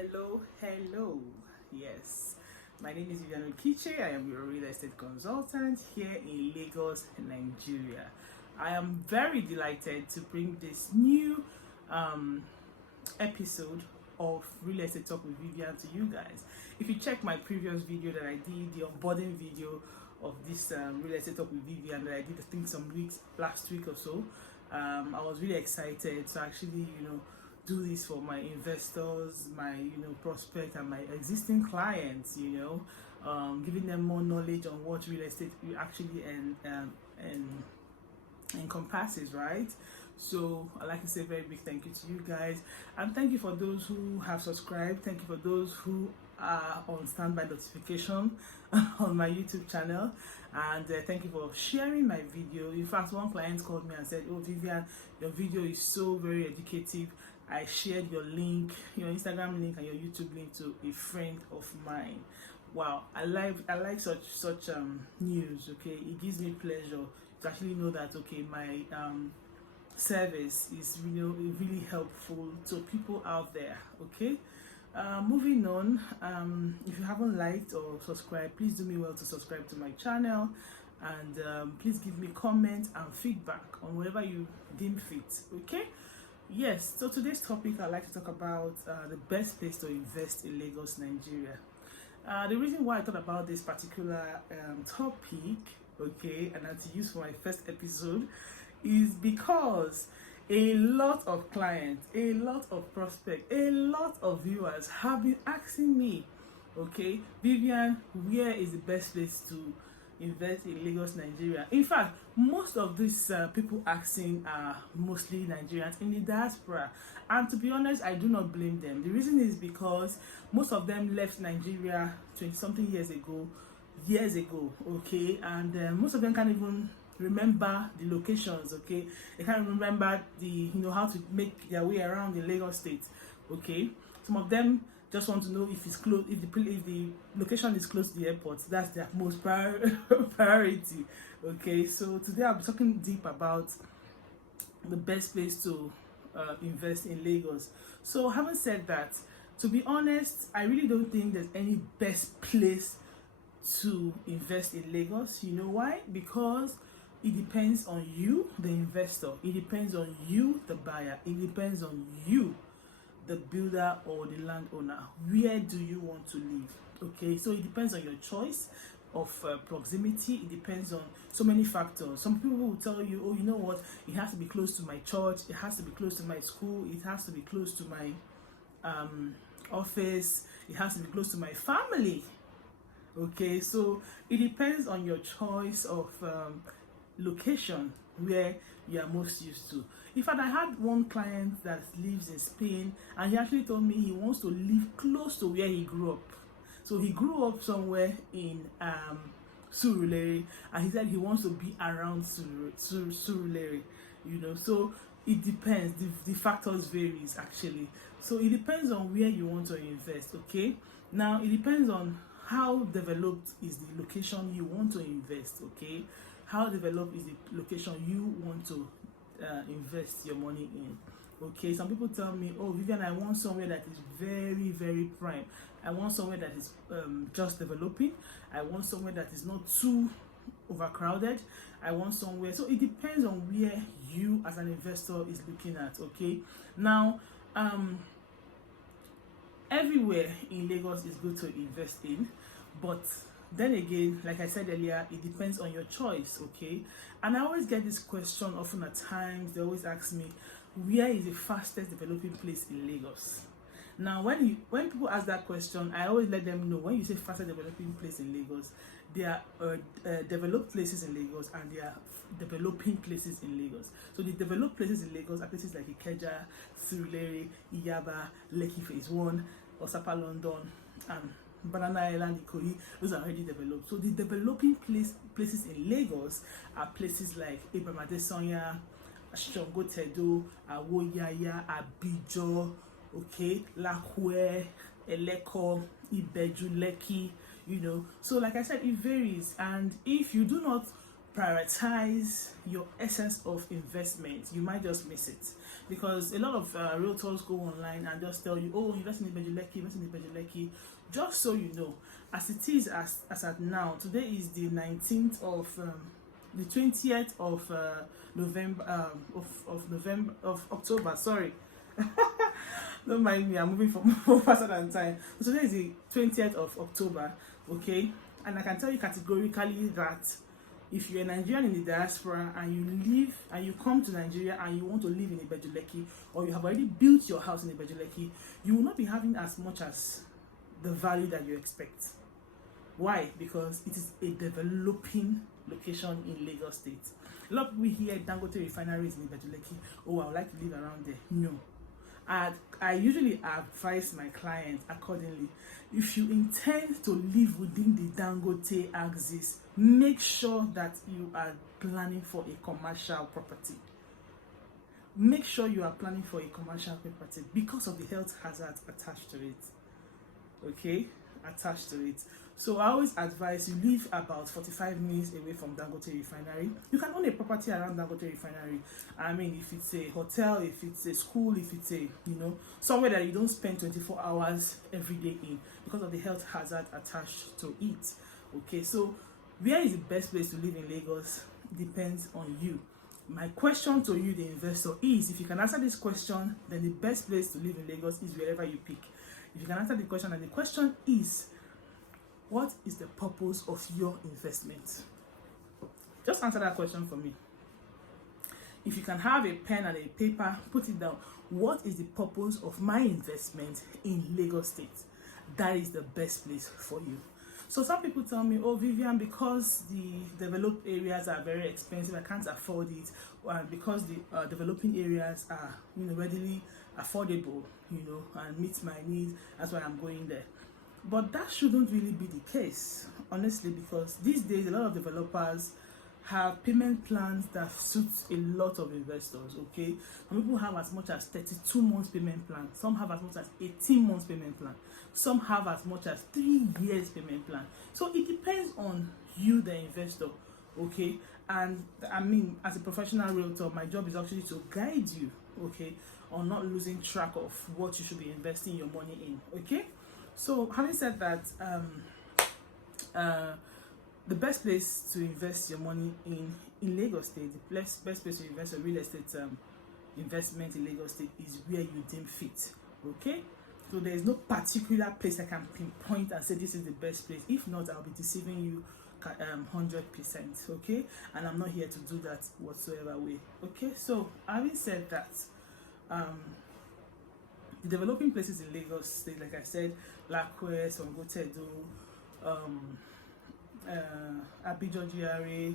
Hello. Yes, my name is Ibeju. I am your real estate consultant here in Lagos, Nigeria. I am very delighted to bring this new episode of Real Estate Talk with Vivian to you guys. If you check my previous video that I did, the onboarding video of this Real Estate Talk with Vivian that I did, I think some weeks, last week or so, I was really excited to actually, do this for my investors, my prospect, and my existing clients. Giving them more knowledge on what real estate actually encompasses, right? So I'd like to say a very big thank you to you guys, and thank you for those who have subscribed. Thank you for those who are on standby notification on my YouTube channel, and thank you for sharing my video. In fact, one client called me and said, "Oh, Vivian, your video is so very educative. I shared your link, your Instagram link and your YouTube link to a friend of mine." Wow, I like such news. Okay, it gives me pleasure to actually know that my service is really helpful to people out there. Okay, moving on. If you haven't liked or subscribed, please do me well to subscribe to my channel, and please give me comments and feedback on whatever you deem fit. Okay. Yes, so today's topic I'd like to talk about the best place to invest in Lagos, Nigeria. The reason why I thought about this particular topic, and to use for my first episode, is because a lot of clients, a lot of prospects, a lot of viewers have been asking me, Vivian, where is the best place to invest in Lagos, Nigeria? In fact, most of these people asking are mostly Nigerians in the diaspora, and to be honest, I do not blame them. The reason is because most of them left Nigeria 20-something years ago, and most of them can't even remember the locations. They can't remember the how to make their way around the Lagos state. Some of them just want to know if it's close, if the location is close to the airport. That's their most priority. So today I'll be talking deep about the best place to invest in Lagos. So having said that, to be honest, I really don't think there's any best place to invest in Lagos. You know why? Because it depends on you, the investor. It depends on you, the buyer. It depends on you, the builder or the landowner. Where do you want to live? So it depends on your choice of proximity. It depends on so many factors. Some people will tell you, oh, you know what, it has to be close to my church, it has to be close to my school, it has to be close to my office, it has to be close to my family. So it depends on your choice of location where you are most used to. In fact, I had one client that lives in Spain, and he actually told me he wants to live close to where he grew up. So he grew up somewhere in Surulere, and he said he wants to be around Surulere. So it depends. The factors varies actually. So it depends on where you want to invest. Now it depends on how developed is the location you want to invest. How developed is the location you want to invest your money in. Some people tell me, oh, Vivian, I want somewhere that is very, very prime. I want somewhere that is just developing. I want somewhere that is not too overcrowded. I want somewhere. So it depends on where you as an investor is looking at. Now everywhere in Lagos is good to invest in, but then again, like I said earlier, it depends on your choice. And I always get this question often at times. They always ask me, where is the fastest developing place in Lagos? Now when people ask that question, I always let them know, when you say fastest developing place in Lagos, there are developed places in Lagos and there are developing places in Lagos. So the developed places in Lagos are places like Ikeja, Surulere, Iyaba, Lekki Phase 1, Osapa London, and Banana Island, Ikoyi. Those are already developed. So the developing places in Lagos are places like Ibrahim Adesonya, Shongo Tedo, Awoyaya, Abijo, Lakwe, Eleko, Ibeju, Lekki. So like I said, it varies, and if you do not prioritize your essence of investment, you might just miss it. Because a lot of realtors go online and just tell you, oh, invest in Ibeju, lekki, invest in Ibeju, lekki. Just so you know, as it is, as at now, today is the 19th of the 20th of November, of October, sorry. Don't mind me, I'm moving from faster than time. So today is the 20th of October, okay? And I can tell you categorically that if you're a Nigerian in the diaspora and you live and you come to Nigeria and you want to live in Ibeju, lekki, or you have already built your house in Ibeju, lekki, you will not be having as much as the value that you expect. Why? Because it is a developing location in Lagos State. A lot of people hear Dangote refineries in Ibeju, lekki. Oh, I would like to live around there. No. I usually advise my clients accordingly. If you intend to live within the Dangote axis, make sure that you are planning for a commercial property. Make sure you are planning for a commercial property because of the health hazards attached to it. Okay? Attached to it. So I always advise you live about 45 minutes away from Dangote refinery. You can own a property around Dangote refinery. I mean, if it's a hotel, if it's a school, if it's a, somewhere that you don't spend 24 hours every day in because of the health hazard attached to it. Okay, so where is the best place to live in Lagos depends on you. My question to you, the investor, is if you can answer this question, then the best place to live in Lagos is wherever you pick. If you can answer the question, and the question is, what is the purpose of your investment? Just answer that question for me. If you can have a pen and a paper, put it down. What is the purpose of my investment in Lagos State? That is the best place for you. So some people tell me, oh, Vivian, because the developed areas are very expensive, I can't afford it. Because the developing areas are, readily affordable, and meet my needs, that's why I'm going there. But that shouldn't really be the case, honestly, because these days a lot of developers have payment plans that suit a lot of investors, okay? Some people have as much as 32 months payment plan. Some have as much as 18 months payment plan. Some have as much as 3 years payment plan. So it depends on you, the investor, okay? And I mean, as a professional realtor, my job is actually to guide you, okay, on not losing track of what you should be investing your money in, okay? So having said that, the best place to invest your money in Lagos State, the best place to invest your real estate investment in Lagos State is where you deem fit, okay? So there is no particular place I can pinpoint and say this is the best place. If not, I'll be deceiving you 100%, okay? And I'm not here to do that whatsoever way, okay? So having said that, the developing places in Lagos State, like I said, Lakwe, Songotedo, Ibeju GRA,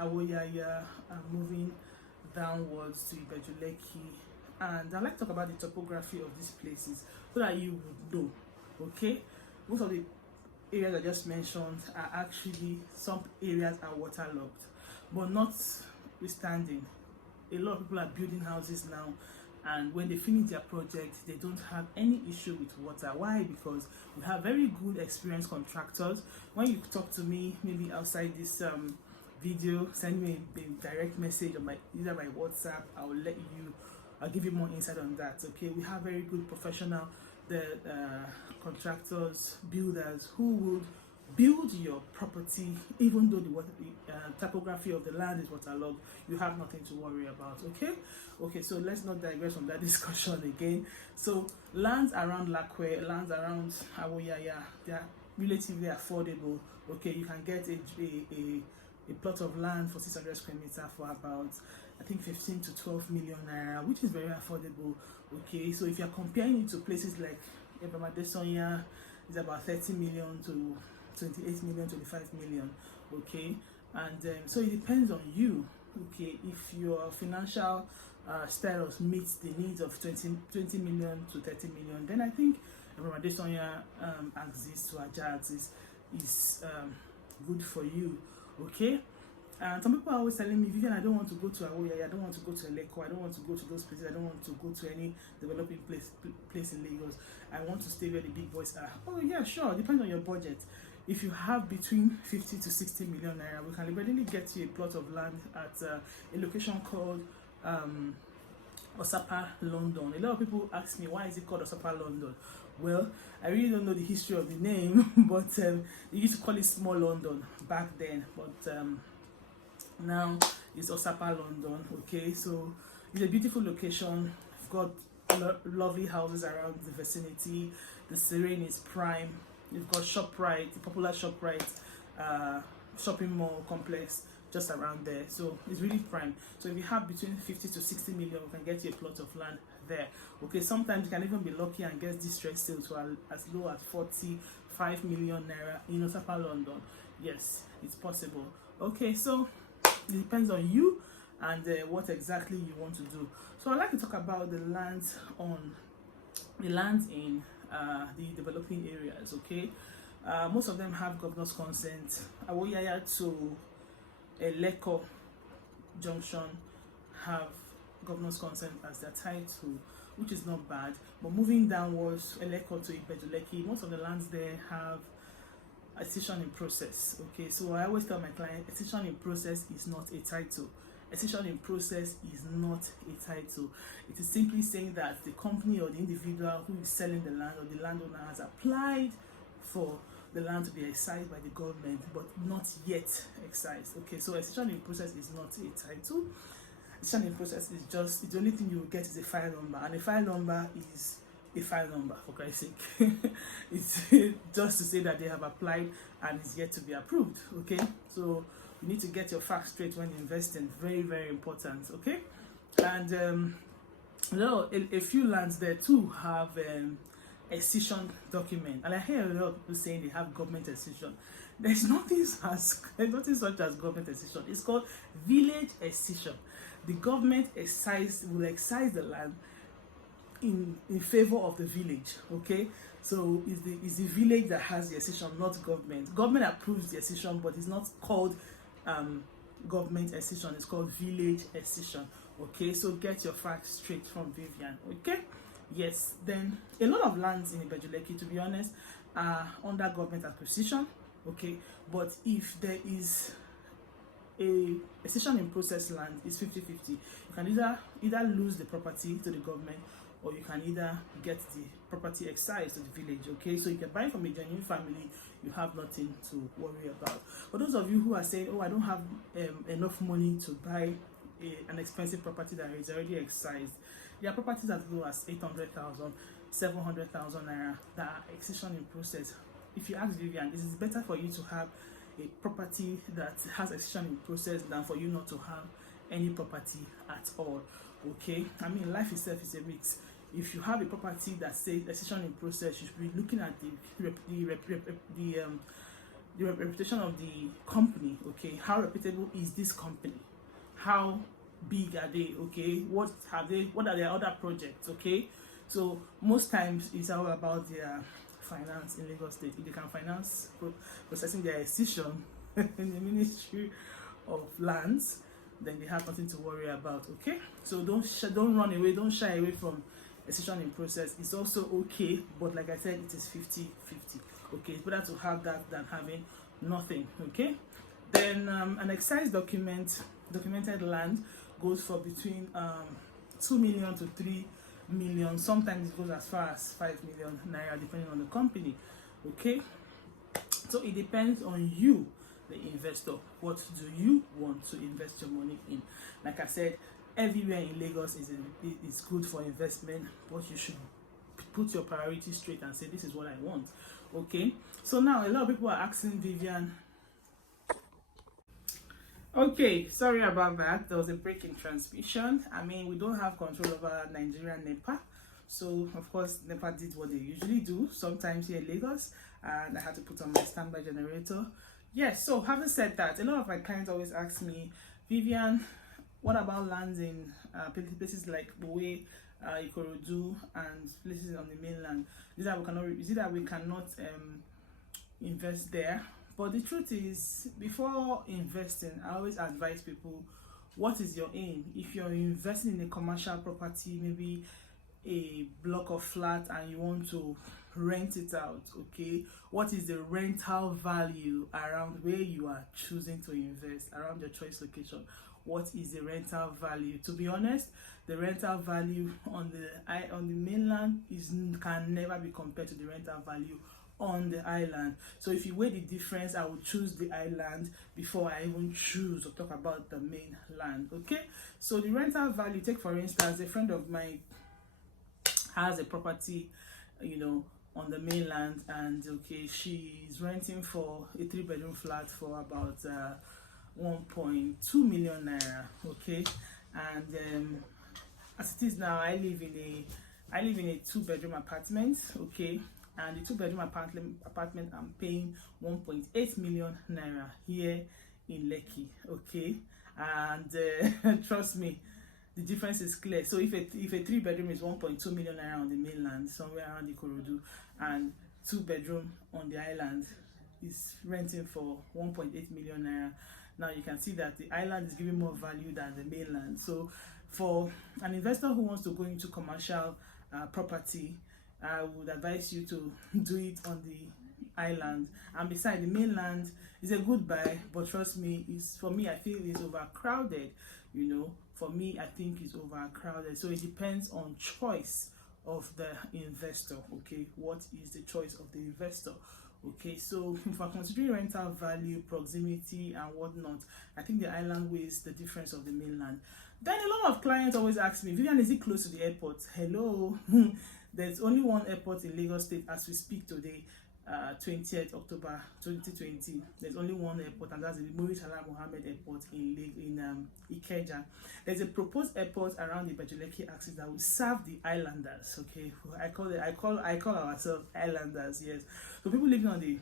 Awoyaya, are moving downwards to Ibeju, lekki. And I'd like to talk about the topography of these places so that you would know, okay? Most of the areas I just mentioned are actually, some areas are waterlogged, but notwithstanding, a lot of people are building houses now, and when they finish their project, they don't have any issue with water. Why? Because we have very good experienced contractors. When you talk to me, maybe outside this video, send me a direct message on either my WhatsApp. I'll give you more insight on that. Okay, we have very good professional contractors, builders who would build your property even though the topography of the land is waterlogged. You have nothing to worry about. Okay, so let's not digress from that discussion again. So lands around Lakwe, lands around Awoyaya, they are relatively affordable. Okay, you can get a plot of land for 600 square meters for about, I think, 15 to 12 million naira, which is very affordable. Okay, so if you're comparing it to places like Ibeju, is about 30 million to 28 million, 25 million. Okay, and so it depends on you. Okay, if your financial status meets the needs of 20 million to 30 million, then I think Ibeju axis to Aja axis is good for you. Okay, and some people are always telling me, Vivian, I don't want to go to Awoyaya, I don't want to go to Eleko, I don't want to go to those places, I don't want to go to any developing place in Lagos. I want to stay where the big boys are. Oh yeah, sure, depends on your budget. if you have between 50 to 60 million naira, we can readily get you a plot of land at a location called Osapa, London. A lot of people ask me, why is it called Osapa, London? Well, I really don't know the history of the name, but they used to call it Small London back then, but now it's Osapa, London. Okay, so it's a beautiful location. We've got lovely houses around the vicinity. The terrain is prime. You've got ShopRite, the popular ShopRite shopping mall complex just around there, so it's really prime. So if you have between 50 to 60 million, we can get you a plot of land there. Okay, sometimes you can even be lucky and get distressed sale to as low as 45 million naira in Osapa, London. Yes, it's possible. Okay, so it depends on you and what exactly you want to do. So I'd like to talk about the lands in the developing areas. Okay, most of them have governor's consent. Awoyaya to Eleko junction have governor's consent as their title, which is not bad. But moving downwards, eleko to Ibeju, lekki, most of the lands there have excision in process. Okay, so I always tell my client, excision in process is not a title. Excision in process is not a title. It is simply saying that the company or the individual who is selling the land or the landowner has applied for the land to be excised by the government, but not yet excised. Okay, so excision in process is not a title. Excision in process is just, the only thing you will get is a file number, and a file number is a file number, for Christ's sake. It's just to say that they have applied and is yet to be approved. Okay, so you need to get your facts straight when investing. Very, very important. Okay, and a few lands there too have excision document, and I hear a lot of people saying they have government excision. There's nothing such as government excision. It's called village excision. The government will excise the land in favor of the village. Okay, so it's the village that has the excision, not government. Government approves the excision, but it's not called government excision. It's called village excision. Okay, so get your facts straight from Vivian. Okay. Yes, then a lot of lands in Ibeju, Lekki, to be honest, are under government acquisition. Okay, but if there is a excision in process land, it's 50-50. You can either lose the property to the government, or you can either get the property excised to the village. Okay, so you can buy from a genuine family, you have nothing to worry about. For those of you who are saying, oh, I don't have enough money to buy an expensive property that is already excised, there are properties as low as 800,000, 700,000 naira that are excision in process. If you ask Vivian, it is better for you to have a property that has excision in process than for you not to have any property at all. Okay, I mean, life itself is a mix. If you have a property that says excision in process, you should be looking at the reputation of the company. Okay, how reputable is this company? How big are they? Okay, what are their other projects? Okay, so most times it's all about their finance in Lagos State. If they can finance processing their excision in the Ministry of Lands, then they have nothing to worry about. Okay, so don't run away, don't shy away from excision in process. It's also okay, but like I said, it is 50-50. Okay, it's better to have that than having nothing. Okay, then an excise documented land goes for between 2 million to 3 million. Sometimes it goes as far as 5 million naira, depending on the company. Okay, so it depends on you, the investor. What do you want to invest your money in? Like I said, everywhere in Lagos is good for investment, but you should put your priorities straight and say, this is what I want. Okay, so now a lot of people are asking Vivian, okay, sorry about that. There was a break in transmission. I mean, we don't have control over Nigerian NEPA. So, of course, NEPA did what they usually do, sometimes here in Lagos, and I had to put on my standby generator. Yes, so having said that, a lot of my clients always ask me, Vivian, what about lands in places like Bowe, Ikorodu, and places on the mainland? Is it that we cannot invest there? But the truth is, before investing, I always advise people, what is your aim? If you're investing in a commercial property, maybe a block of flat and you want to rent it out, okay, what is the rental value around where you are choosing to invest, around your choice location? What is the rental value? To be honest, the rental value on the mainland can never be compared to the rental value on the island. So if you weigh the difference, I would choose the island before I even choose or talk about the mainland. Okay, so the rental value, take for instance, a friend of mine has a property, on the mainland, and okay, she's renting for a 3-bedroom flat for about 1.2 million naira. Okay, and as it is now, I live in a 2-bedroom apartment. Okay, and the 2-bedroom apartment I'm paying 1.8 million naira here in Lekki. Okay, and trust me, the difference is clear. So if a 3-bedroom is 1.2 million naira on the mainland, somewhere around the Ikorodu, and 2-bedroom on the island is renting for 1.8 million naira, now you can see that the island is giving more value than the mainland. So for an investor who wants to go into commercial property, I would advise you to do it on the island. And besides, the mainland is a good buy, but trust me, for me, I feel it's overcrowded. For me, I think it's overcrowded. So it depends on choice of the investor. Okay, what is the choice of the investor? Okay, so if I'm considering rental value, proximity, and whatnot, I think the island weighs the difference of the mainland. Then a lot of clients always ask me, Vivian, is it close to the airport? Hello. There's only one airport in Lagos State as we speak today, 20th October 2020. There's only one airport, and that's the Murid Salah Mohammed Airport in Ikeja. There's a proposed airport around the Ibeju Lekki axis that will serve the islanders. Okay, I call ourselves islanders. Yes, so people living on the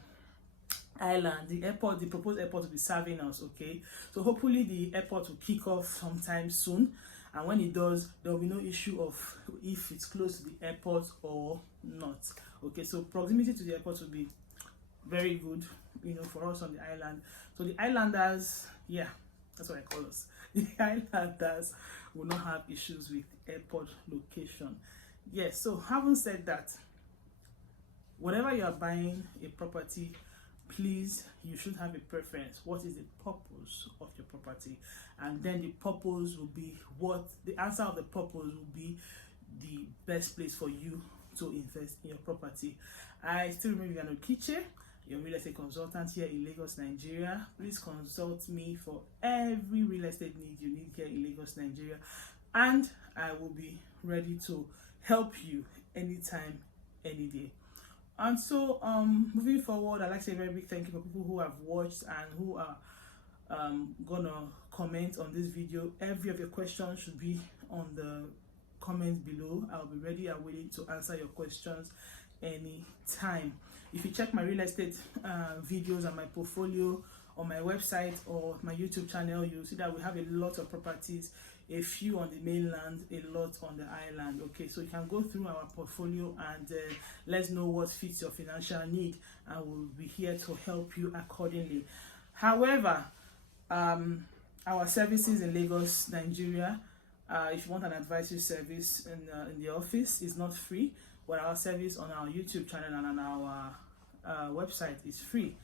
island, the proposed airport will be serving us. Okay, so hopefully the airport will kick off sometime soon, and when it does, there will be no issue of if it's close to the airport or not. Okay, so proximity to the airport will be very good, for us on the island. So the islanders, yeah, that's what I call us. The islanders will not have issues with airport location. Yes, so having said that, whenever you are buying a property, please, you should have a preference. What is the purpose of your property? And then the purpose will be the answer of the purpose will be the best place for you to invest in your property. I still remember Kiche, your real estate consultant here in Lagos, Nigeria. Please consult me for every real estate need you need here in Lagos, Nigeria, and I will be ready to help you anytime, any day. And so moving forward, I'd like to say a very big thank you for people who have watched and who are gonna comment on this video. Every of your questions should be on the comments below. I'll be ready and willing to answer your questions anytime. If you check my real estate videos and my portfolio on my website or my YouTube channel, you'll see that we have a lot of properties, a few on the mainland, a lot on the island. Okay, so you can go through our portfolio and let's know what fits your financial need, and we'll be here to help you accordingly. However, our services in Lagos, Nigeria, if you want an advisory service in the office, is not free, but our service on our YouTube channel and on our website is free.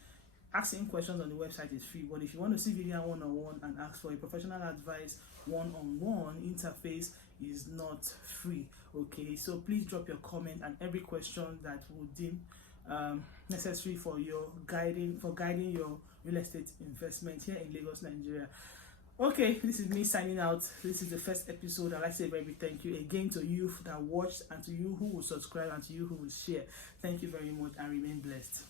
Asking questions on the website is free, but if you want to see Vivian one-on-one and ask for a professional advice one-on-one interface, is not free. Okay, so please drop your comment and every question that would deem necessary for guiding your real estate investment here in Lagos, Nigeria. Okay, this is me signing out. This is the first episode. I'd like to say a very big thank you again to you that watched, and to you who will subscribe, and to you who will share. Thank you very much, and remain blessed.